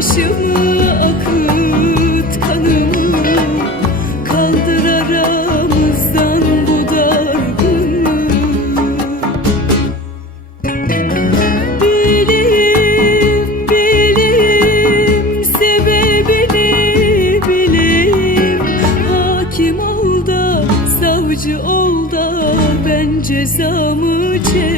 Yaşımı akıt kanımı Kaldır aramızdan bu dargını Bilim, bilim Sebebini bilim Hakim ol da, savcı ol da Ben cezamı çek